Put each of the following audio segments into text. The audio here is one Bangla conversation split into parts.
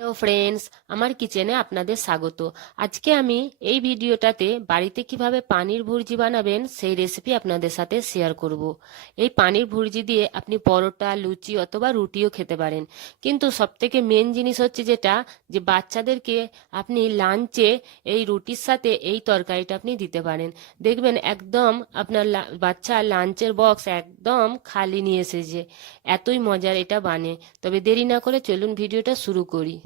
হ্যালো ফ্রেন্ডস, আমার কিচেনে আপনাদের স্বাগত। আজকে আমি এই ভিডিওটাতে বাড়িতে কিভাবে পানির ভুর্জি বানাবেন সেই রেসিপি আপনাদের সাথে শেয়ার করব। এই পানির ভুর্জি দিয়ে আপনি পরোটা, লুচি অথবা রুটিও খেতে পারেন। কিন্তু সবথেকে মেন জিনিস হচ্ছে যেটা, যে বাচ্চাদেরকে আপনি লাঞ্চে এই রুটির সাথে এই তরকারিটা আপনি দিতে পারেন। দেখবেন একদম আপনার বাচ্চা লাঞ্চের বক্স একদম খালি নিয়ে এসেছে। এতই মজার এটা বানে। তবে দেরি না করে চলুন ভিডিওটা শুরু করি।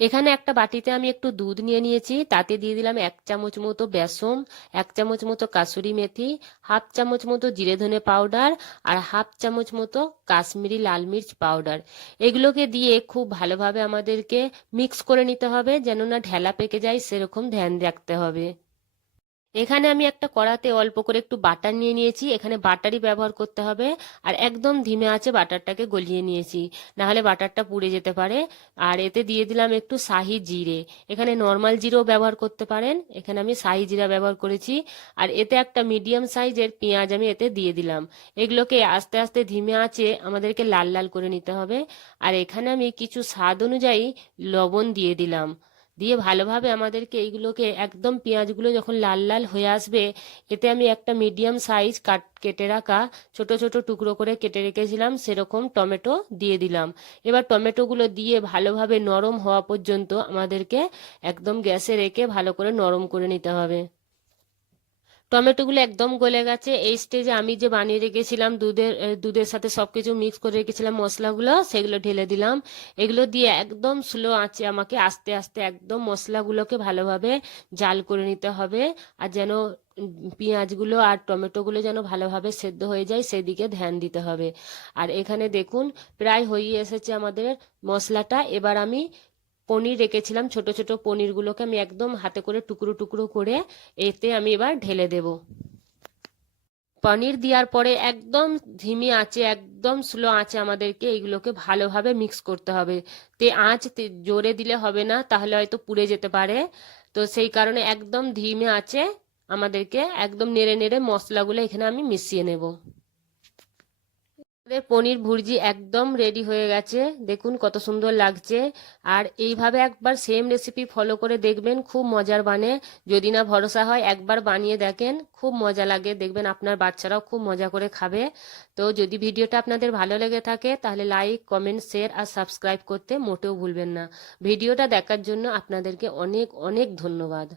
এখানে একটা বাটিতে আমি একটু দুধ নিয়ে নিয়েছি, তাতে দিয়ে দিলাম 1 চামচ মতো বেসন, 1 চামচ মতো কাসুরি মেথি, হাফ চামচ মতো জিরে ধনে পাউডার, আর হাফ চামচ মতো কাশ্মীরি লাল মির্চ পাউডার। এগুলোকে দিয়ে খুব ভালোভাবে আমাদেরকে মিক্স করে নিতে হবে, যেন না ঢেলা পেকে যায় সেরকম ধ্যান রাখতে হবে। এখানে আমি একটা কড়াতে অল্প করে একটু বাটার নিয়ে নিয়েছি, এখানে বাটারই ব্যবহার করতে হবে। আর একদম ধিমে আঁচে বাটারটাকে গলিয়ে নিয়েছি, না হলে বাটারটা পুড়ে যেতে পারে। আর এতে দিয়ে দিলাম একটু শাহি জিরে, এখানে নর্মাল জিরেও ব্যবহার করতে পারেন, এখানে আমি শাহি জিরা ব্যবহার করেছি। আর এতে একটা মিডিয়াম সাইজের পেঁয়াজ আমি এতে দিয়ে দিলাম। এগুলোকে আস্তে আস্তে ধিমে আঁচে আমাদেরকে লাল লাল করে নিতে হবে। আর এখানে আমি কিছু স্বাদ অনুযায়ী লবণ দিয়ে দিলাম। দিয়ে ভালোভাবে আমাদেরকে এইগুলোকে একদম, পেঁয়াজগুলো যখন লাল লাল হয়ে আসবে, এতে আমি একটা মিডিয়াম সাইজ কেটে রাখা, ছোট ছোট টুকরো করে কেটে রেখেছিলাম সেরকম টমেটো দিয়ে দিলাম। এবার টমেটোগুলো দিয়ে ভালোভাবে নরম হওয়া পর্যন্ত আমাদেরকে একদম গ্যাসে রেখে ভালো করে নরম করে নিতে হবে। টমেটোগুলো একদম গলে গেছে। এই স্টেজে আমি যে বানিয়ে রেখেছিলাম দুধের সাথে সবকিছু মিক্স করে রেখেছিলাম মশলাগুলো, সেগুলো ঢেলে দিলাম। এগুলো দিয়ে একদম স্লো আঁচে আমাকে আস্তে আস্তে একদম মশলাগুলোকে ভালোভাবে জাল করে নিতে হবে। আর যেন পেঁয়াজগুলো আর টমেটোগুলো যেন ভালোভাবে সেদ্ধ হয়ে যায় সেদিকে ধ্যান দিতে হবে। আর এখানে দেখুন প্রায় হয়ে এসেছে আমাদের মশলাটা। এবার আমি পনির রেখেছিলাম, ছোট ছোট পনিরগুলোকে আমি একদম হাতে করে টুকরো টুকরো করে এতে আমি এবার ঢেলে দেব। পনির দেওয়ার পরে একদম ধিমি আঁচে, একদম স্লো আঁচে আমাদেরকে এইগুলোকে ভালোভাবে মিক্স করতে হবে। জোরে দিলে হবে না, তাহলে হয়তো পুড়ে যেতে পারে। তো সেই কারণে একদম ধিমে আঁচে আমাদেরকে একদম নেড়ে নেড়ে মশলাগুলো এখানে আমি মিশিয়ে নেব। আমাদের পনির ভুর্জি একদম রেডি হয়ে গেছে, দেখুন কত সুন্দর লাগছে। আর এইভাবে একবার সেম রেসিপি ফলো করে দেখবেন, খুব মজার বানে। যদি না ভরসা হয় একবার বানিয়ে দেখেন, খুব মজা লাগে, দেখবেন আপনার বাচ্চারাও খুব মজা করে খাবে। তো যদি ভিডিওটা আপনাদের ভালো লেগে থাকে তাহলে লাইক, কমেন্ট, শেয়ার আর সাবস্ক্রাইব করতে মোটেও ভুলবেন না। ভিডিওটা দেখার জন্য আপনাদেরকে অনেক অনেক ধন্যবাদ।